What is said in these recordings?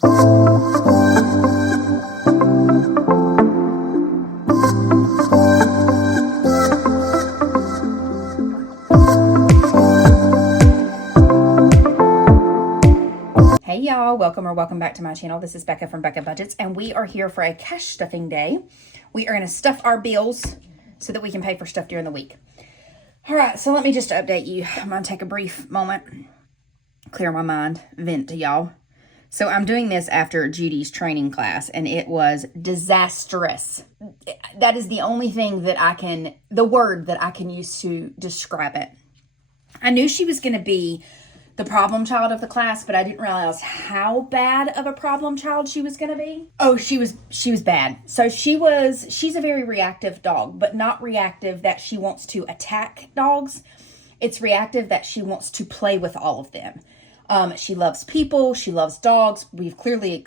Hey y'all, welcome back to my channel. This is Becca from Becca Budgets, and we are here for a cash stuffing day. We are going to stuff our bills so that we can pay for stuff during the week. All right, so let me just update you. I'm going to take a brief moment, clear my mind, vent to y'all. So I'm doing this after Judy's training class, and it was disastrous. That is the only thing that the word that I can use to describe it. I knew she was going to be the problem child of the class, but I didn't realize how bad of a problem child she was going to be. Oh, she was bad. So she's a very reactive dog, but not reactive that she wants to attack dogs. It's reactive that she wants to play with all of them. She loves people. She loves dogs. We've clearly,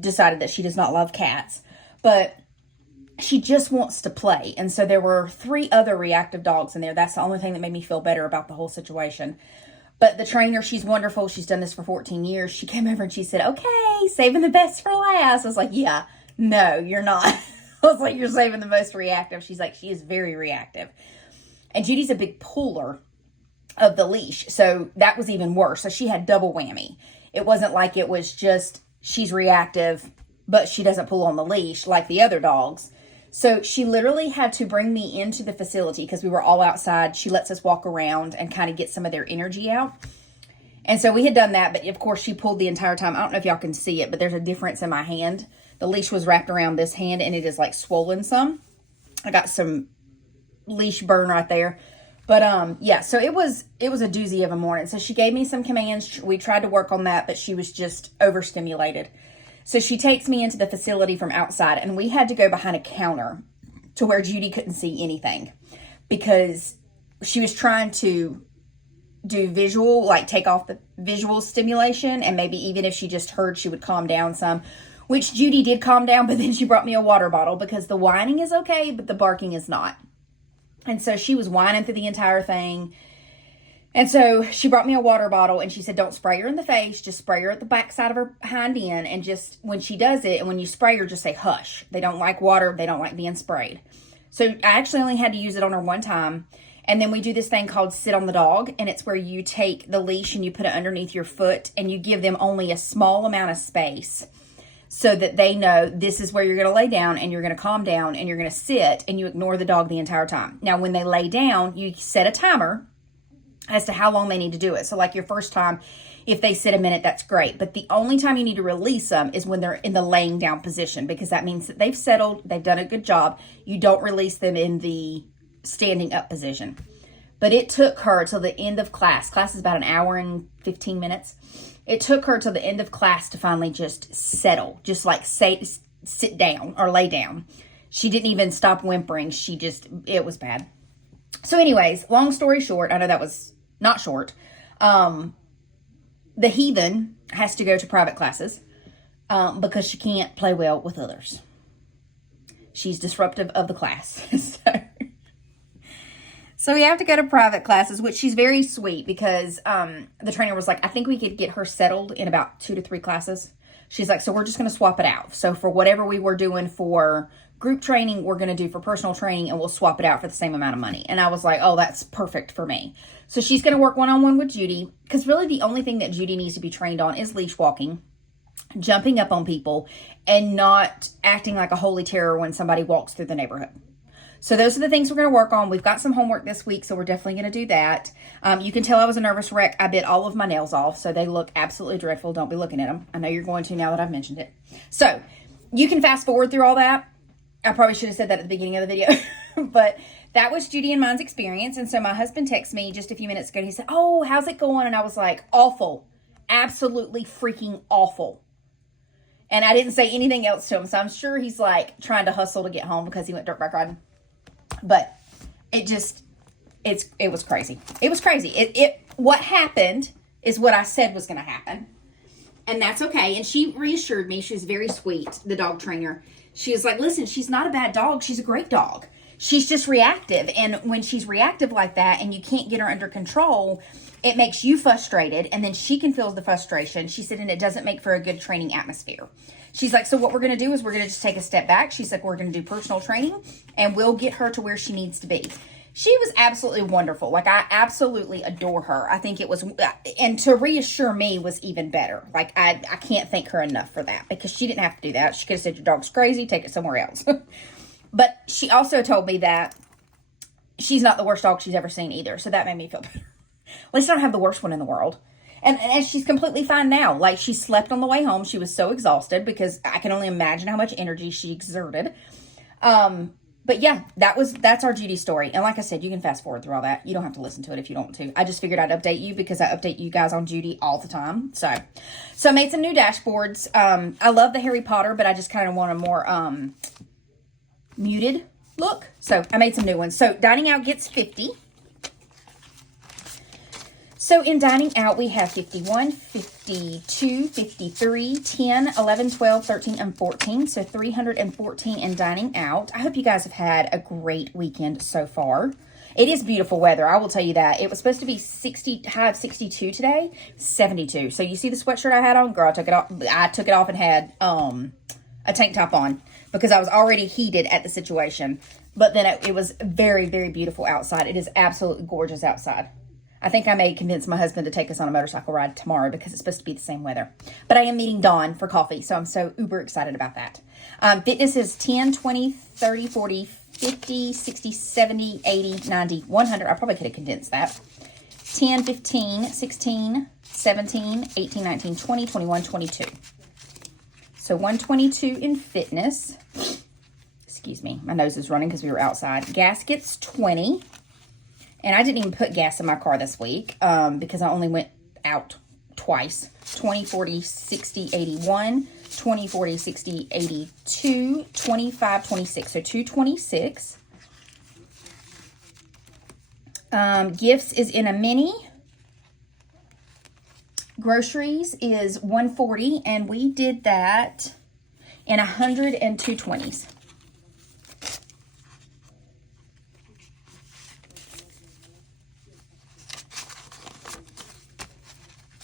decided that she does not love cats, but she just wants to play. And so there were 3 other reactive dogs in there. That's the only thing that made me feel better about the whole situation. But the trainer, she's wonderful. She's done this for 14 years. She came over and she said, okay, saving the best for last. I was like, yeah, no, you're not. I was like, you're saving the most reactive. She's like, she is very reactive. And Judy's a big puller of the leash. So that was even worse. So she had double whammy. It wasn't like it was just she's reactive, but she doesn't pull on the leash like the other dogs. So she literally had to bring me into the facility because we were all outside. She lets us walk around and kind of get some of their energy out. And so we had done that, but of course she pulled the entire time. I don't know if y'all can see it, but there's a difference in my hand. The leash was wrapped around this hand and it is like swollen some. I got some leash burn right there. But yeah, so it was a doozy of a morning. So she gave me some commands. We tried to work on that, but she was just overstimulated. So she takes me into the facility from outside, and we had to go behind a counter to where Judy couldn't see anything because she was trying to do visual, like take off the visual stimulation, and maybe even if she just heard, she would calm down some, which Judy did calm down, but then she brought me a water bottle because the whining is okay, but the barking is not. And so she was whining through the entire thing. And so she brought me a water bottle and she said, don't spray her in the face. Just spray her at the back side of her hind end. And just when she does it and when you spray her, just say hush. They don't like water. They don't like being sprayed. So I actually only had to use it on her one time. And then we do this thing called sit on the dog. And it's where you take the leash and you put it underneath your foot and you give them only a small amount of space so that they know this is where you're going to lay down and you're going to calm down and you're going to sit and you ignore the dog the entire time. Now, when they lay down, you set a timer as to how long they need to do it. So like your first time, if they sit a minute, that's great. But the only time you need to release them is when they're in the laying down position, because that means that they've settled, they've done a good job. You don't release them in the standing up position. But it took her till the end of class. Class is about an hour and 15 minutes. It took her till the end of class to finally just settle, just like sit down or lay down. She didn't even stop whimpering. It was bad. So anyways, long story short, I know that was not short. The heathen has to go to private classes because she can't play well with others. She's disruptive of the class. So we have to go to private classes, which she's very sweet because the trainer was like, I think we could get her settled in about 2 to 3 classes. She's like, so we're just going to swap it out. So for whatever we were doing for group training, we're going to do for personal training, and we'll swap it out for the same amount of money. And I was like, oh, that's perfect for me. So she's going to work one-on-one with Judy, because really the only thing that Judy needs to be trained on is leash walking, jumping up on people, and not acting like a holy terror when somebody walks through the neighborhood. So those are the things we're going to work on. We've got some homework this week, so we're definitely going to do that. You can tell I was a nervous wreck. I bit all of my nails off, so they look absolutely dreadful. Don't be looking at them. I know you're going to now that I've mentioned it. So you can fast forward through all that. I probably should have said that at the beginning of the video, but that was Judy and mine's experience. And so my husband texted me just a few minutes ago, and he said, oh, how's it going? And I was like, awful, absolutely freaking awful. And I didn't say anything else to him. So I'm sure he's like trying to hustle to get home because he went dirt bike riding. But it was crazy. It was crazy. What happened is what I said was going to happen. And that's okay. And she reassured me. She was very sweet, the dog trainer. She was like, listen, she's not a bad dog. She's a great dog. she's just reactive. And when she's reactive like that and you can't get her under control, it makes you frustrated, and then she can feel the frustration. She said, and it doesn't make for a good training atmosphere. She's like, so what we're going to do is we're going to just take a step back. She's like, we're going to do personal training, and we'll get her to where she needs to be. She was absolutely wonderful. Like, I absolutely adore her. I think it was, and to reassure me was even better. Like, I can't thank her enough for that, because she didn't have to do that. She could have said, your dog's crazy, take it somewhere else. But she also told me that she's not the worst dog she's ever seen either. So that made me feel better. At least I don't have the worst one in the world. And she's completely fine now. Like, she slept on the way home. She was so exhausted because I can only imagine how much energy she exerted. But yeah, that's our Judy story. And like I said, you can fast forward through all that. You don't have to listen to it if you don't want to. I just figured I'd update you because I update you guys on Judy all the time. So I made some new dashboards. I love the Harry Potter, but I just kind of want a more muted look. So I made some new ones. So dining out gets 50. So in dining out, we have 51, 52, 53, 10, 11, 12, 13, and 14. So 314 in dining out. I hope you guys have had a great weekend so far. It is beautiful weather, I will tell you that. It was supposed to be 60, high of 62 today, 72. So you see the sweatshirt I had on? Girl, I took it off and had a tank top on because I was already heated at the situation. But then it was very, very beautiful outside. It is absolutely gorgeous outside. I think I may convince my husband to take us on a motorcycle ride tomorrow because it's supposed to be the same weather. But I am meeting Dawn for coffee, so I'm so uber excited about that. Fitness is 10, 20, 30, 40, 50, 60, 70, 80, 90, 100. I probably could have condensed that. 10, 15, 16, 17, 18, 19, 20, 21, 22. So 122 in fitness. Excuse me, my nose is running because we were outside. Gas gets 20. And I didn't even put gas in my car this week because I only went out twice. 20, 40, 60, 81, 20, 40, 60, 82, 25, 26. So 226. Gifts is in a mini. Groceries is 140, and we did that in 100 and 220s.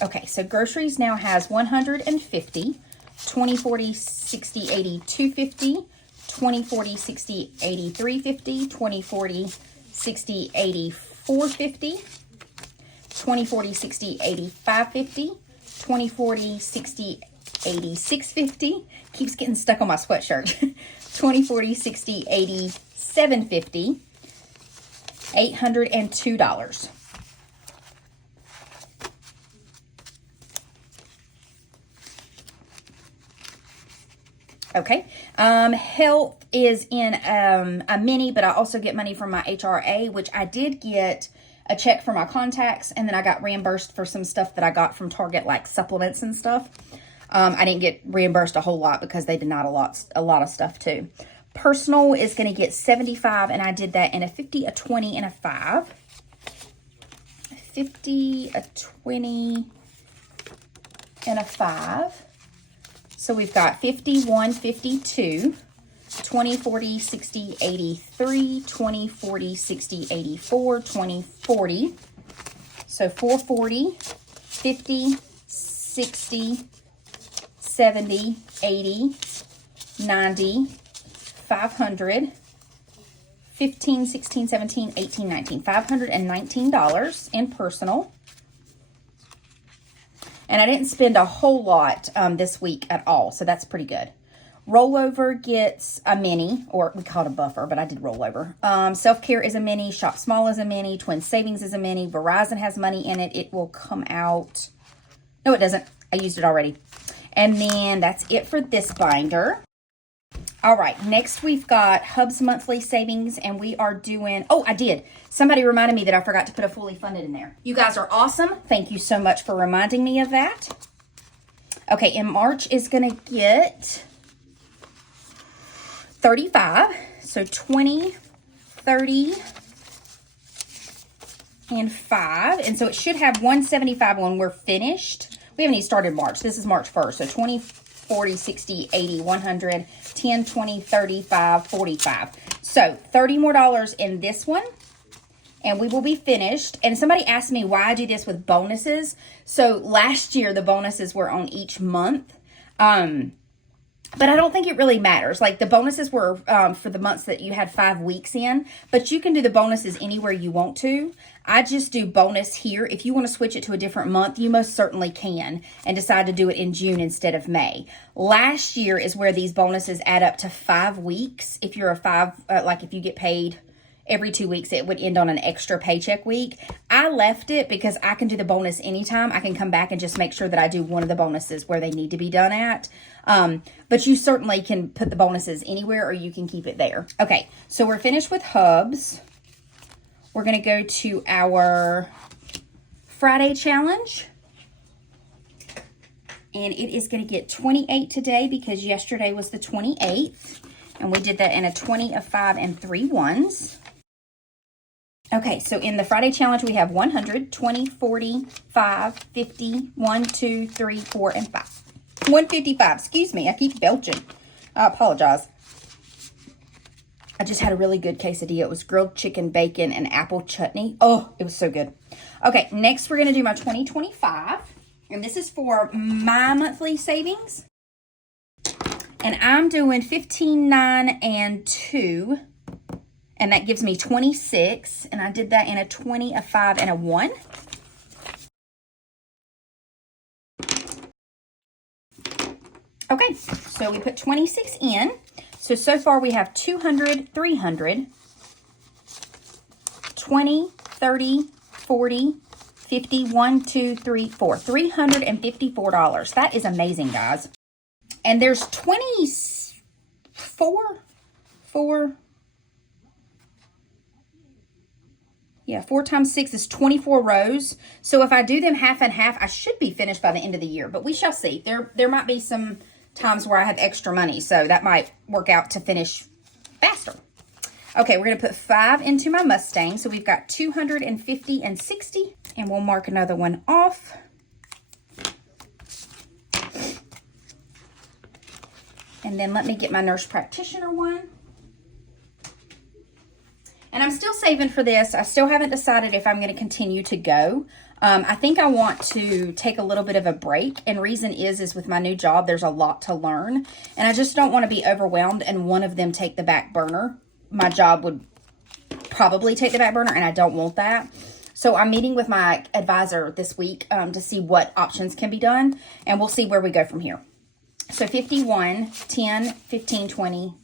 Okay, so groceries now has 150, 20, 40, 60, 80, 250, 20, 40, 60, 80, 350, 20, 40, 60, 80, 450, 20, 40, 60, 80, 550, 20, 40, 60, 80, 650. Keeps getting stuck on my sweatshirt. 20, 40, 60, 80, 750, $802. Okay, health is in a mini, but I also get money from my HRA, which I did get a check for my contacts, and then I got reimbursed for some stuff that I got from Target, like supplements and stuff. I didn't get reimbursed a whole lot because they denied a lot of stuff too. Personal is going to get 75, and I did that in a 50, a 20, and a 5. 50, a 20, and a 5. So we've got 51, 52, 20, 40, 60, 83, 20, 40, 60, 84, 20, 40. So 440, 50, 60, 70, 80, 90, 500, 15, 16, 17, 18, 19. $519 in personal. And I didn't spend a whole lot this week at all, so that's pretty good. Rollover gets a mini, or we call it a buffer, but I did rollover. Self-care is a mini. Shop Small is a mini. Twin Savings is a mini. Verizon has money in it. It will come out. No, it doesn't. I used it already. And then that's it for this binder. All right, next we've got Hub's monthly savings, and we are doing, oh, I did. Somebody reminded me that I forgot to put a fully funded in there. You guys are awesome. Thank you so much for reminding me of that. Okay, in March is going to get 35. So 20, 30, and 5. And so it should have 175 when we're finished. We haven't even started March. This is March 1st. So 20, 40, 60, 80, 100, 10, 20, 35, 45. So $30 more in this one, and we will be finished. And somebody asked me why I do this with bonuses. So last year, the bonuses were on each month. But I don't think it really matters. Like the bonuses were for the months that you had 5 weeks in, but you can do the bonuses anywhere you want to. I just do bonus here. If you want to switch it to a different month, you most certainly can and decide to do it in June instead of May. Last year is where these bonuses add up to 5 weeks. If you're if you get paid every 2 weeks, it would end on an extra paycheck week. I left it because I can do the bonus anytime. I can come back and just make sure that I do one of the bonuses where they need to be done at. But you certainly can put the bonuses anywhere or you can keep it there. Okay, so we're finished with hubs. We're going to go to our Friday challenge. And it is going to get 28 today because yesterday was the 28th. And we did that in a 20 of 5 and 3 ones. Okay, so in the Friday challenge, we have 100, 20, 40, 5, 50, 1, 2, 3, 4, and 5. 155, excuse me, I keep belching. I apologize. I just had a really good quesadilla. It was grilled chicken, bacon, and apple chutney. Oh, it was so good. Okay, next we're going to do my 2025. And this is for my monthly savings. And I'm doing 15, 9, and 2. And that gives me 26. And I did that in a 20, a 5, and a 1. Okay, so we put 26 in. So far we have 200, 300, 20, 30, 40, 50, 1, 2, 3, 4. $354. That is amazing, guys. And there's 4 times 6 is 24 rows. So if I do them half and half, I should be finished by the end of the year. But we shall see. There might be some times where I have extra money, so that might work out to finish faster. Okay, we're going to put 5 into my Mustang. So we've got 250 and 60. And we'll mark another one off. And then let me get my nurse practitioner one. And I'm still saving for this. I still haven't decided if I'm going to continue to go. I think I want to take a little bit of a break. And reason is with my new job, there's a lot to learn. And I just don't want to be overwhelmed and one of them take the back burner. My job would probably take the back burner and I don't want that. So I'm meeting with my advisor this week to see what options can be done. And we'll see where we go from here. So 51, 10, 15, 20,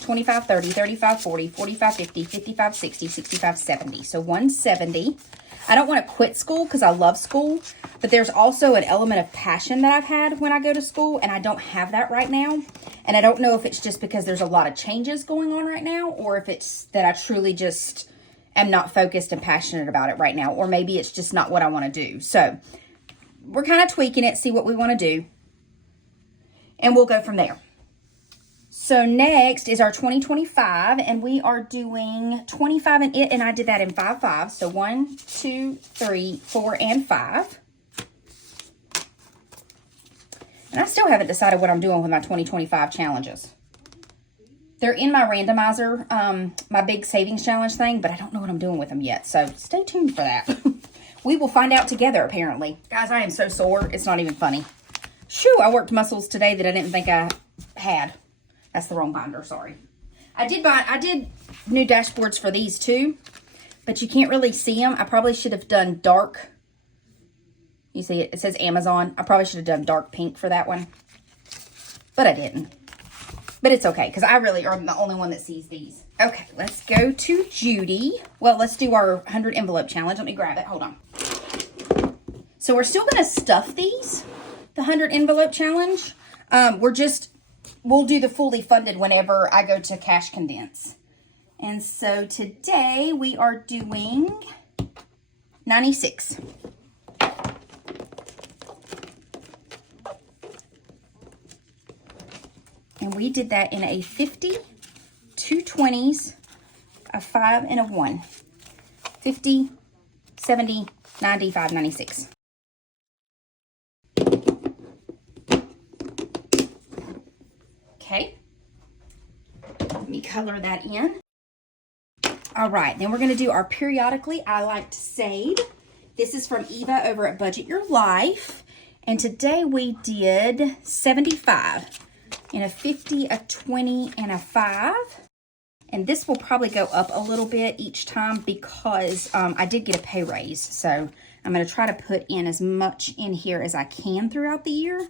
25, 30, 35, 40, 45, 50, 55, 60, 65, 70. So 170. I don't want to quit school because I love school, but there's also an element of passion that I've had when I go to school, and I don't have that right now. And I don't know if it's just because there's a lot of changes going on right now, or if it's that I truly just am not focused and passionate about it right now, or maybe it's just not what I want to do. So we're kind of tweaking it, see what we want to do, and we'll go from there. So next is our 2025, and we are doing 25 in it, and I did that in 5, 5. So 1, 2, 3, 4, and 5. And I still haven't decided what I'm doing with my 2025 challenges. They're in my randomizer, my big savings challenge thing, but I don't know what I'm doing with them yet. So stay tuned for that. We will find out together, apparently. Guys, I am so sore. It's not even funny. Shoo, I worked muscles today that I didn't think I had. That's the wrong binder, sorry. I did new dashboards for these too, but you can't really see them. I probably should have done dark. You see it says Amazon. I probably should have done dark pink for that one, but I didn't. But it's okay, because I really am the only one that sees these. Okay, let's go to Judy. Well, let's do our 100 envelope challenge. Let me grab it, hold on. So we're still gonna stuff these, the 100 envelope challenge. We'll do the fully funded whenever I go to cash condense. And so today we are doing 96. And we did that in a 50, 2 20s, a 5, and a 1. 50, 70, 95, 96. Okay, let me color that in. All right, then we're going to do our periodically I like to save. This is from Eva over at Budget Your Life. And today we did 75 and a 50, a 20, and a 5. And this will probably go up a little bit each time because I did get a pay raise. So I'm going to try to put in as much in here as I can throughout the year.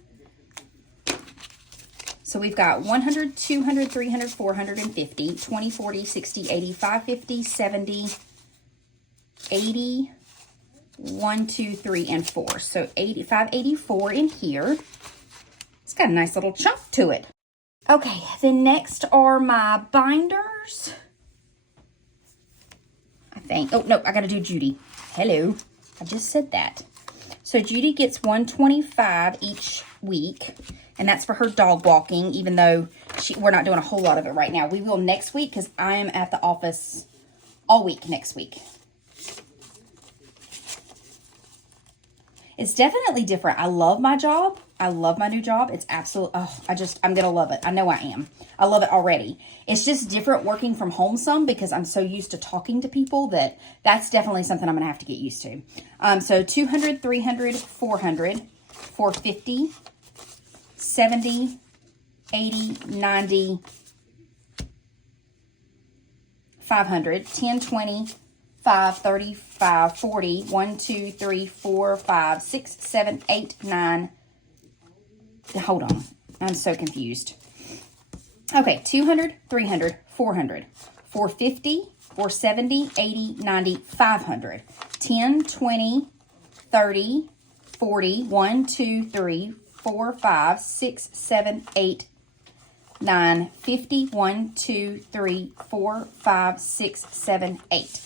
So we've got 100, 200, 300, 450, 20, 40, 60, 80, 550, 70, 80, 1, 2, 3, and 4. So 584 in here. It's got a nice little chunk to it. Okay, then next are my binders. I think. Oh, no, I got to do Judy. Hello. I just said that. So Judy gets 125 each week, and that's for her dog walking, even though we're not doing a whole lot of it right now. We will next week because I am at the office all week next week. It's definitely different. I love my job. I love my new job. It's absolutely, I'm going to love it. I know I am. I love it already. It's just different working from home some because I'm so used to talking to people that's definitely something I'm going to have to get used to. So 200, 300, 400, 450, 70, 80, 90, 500, 10, 20, 5, 35, 40, 1, 2, 3, 4, 5, 6, 7, 8, 9. Hold on. I'm so confused. Okay, 200, 300, 400, 450, 470, 80, 90, 500, 10, 20, 30, 40, 1, 2, 3, 4, 5, 6, 7, 8, 9, 50, 1, 2, 3, 4, 5, 6, 7, 8.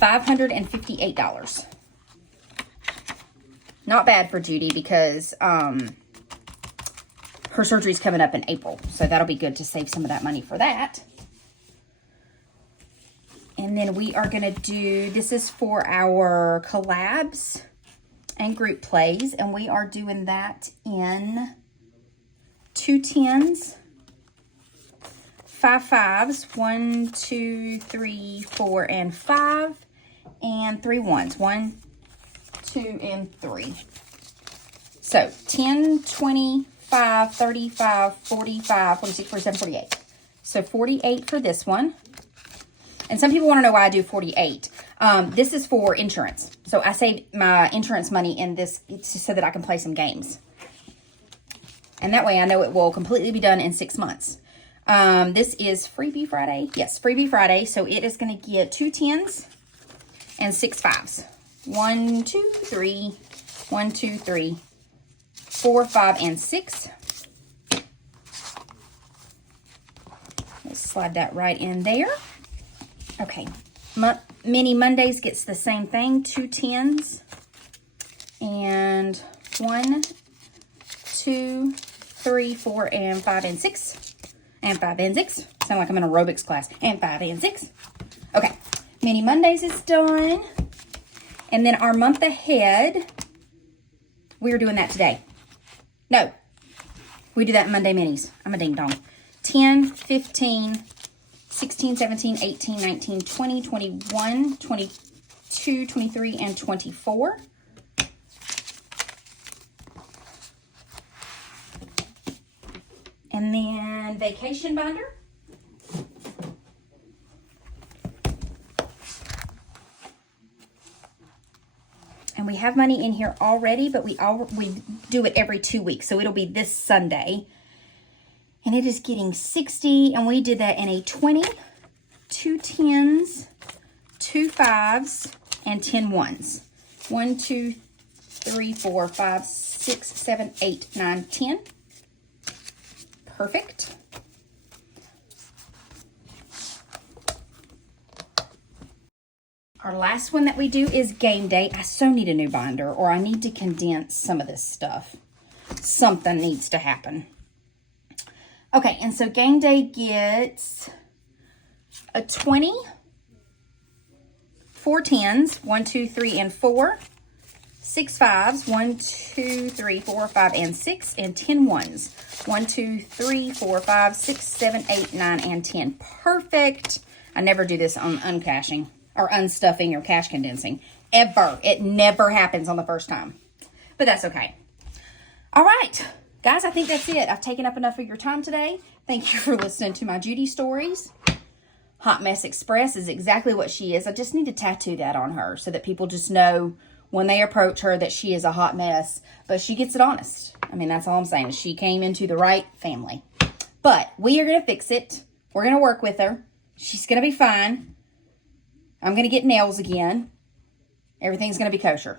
$558. Not bad for Judy because her surgery's coming up in April. So that'll be good to save some of that money for that. And then we are going to do, this is for our collabs and group plays. And we are doing that in 2 10s, 5 5s, 1, 2, 3, 4, and 5, and 3 1s, 1, 2, and 3. So 10, 20, 5, 35, 45, 46, 47, 48. So 48 for this one. And some people want to know why I do 48. This is for insurance. So I save my insurance money in this so that I can play some games. And that way I know it will completely be done in 6 months. This is Freebie Friday. Yes, Freebie Friday. So it is going to get 2 10s and 6 5s. 1, 2, 3, 1, 2, 3, 4, 5, and 6. Let's slide that right in there. Okay. Mini Mondays gets the same thing. 2 10s and 1, 2, 3, 4, and 5, and 6. And 5 and 6. Sound like I'm in aerobics class. And 5 and 6. Okay. Mini Mondays is done. And then our month ahead, we are doing that today. No. We do that in Monday minis. I'm a ding dong. 10, 15, 16, 17, 18, 19, 20, 21, 22, 23, and 24. And then vacation binder. And we have money in here already, but we do it every 2 weeks. So it'll be this Sunday. And it is getting 60. And we did that in a 20, 2 10s, 2 5s, and 10 1s. 1, 2, 3, 4, 5, 6, 7, 8, 9, 10. Perfect. Our last one that we do is game day. I so need a new binder, or I need to condense some of this stuff. Something needs to happen. Okay, and so game day gets a 20, 4 10s, 1, 2, 3, and 4, 6 5s, 1, 2, 3, 4, 5, and 6, and 10 1s. 1, 2, 3, 4, 5, 6, 7, 8, 9, and 10. Perfect. I never do this on uncashing or unstuffing or cash condensing. Ever. It never happens on the first time. But that's okay. All right. Guys, I think that's it. I've taken up enough of your time today. Thank you for listening to my Judy stories. Hot Mess Express is exactly what she is. I just need to tattoo that on her so that people just know when they approach her that she is a hot mess. But she gets it honest. I mean, that's all I'm saying. She came into the right family. But we are going to fix it. We're going to work with her. She's going to be fine. I'm going to get nails again. Everything's going to be kosher.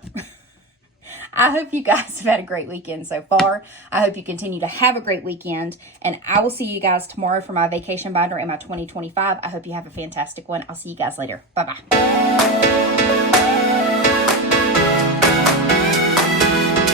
I hope you guys have had a great weekend so far. I hope you continue to have a great weekend. And I will see you guys tomorrow for my vacation binder and my 2025. I hope you have a fantastic one. I'll see you guys later. Bye-bye.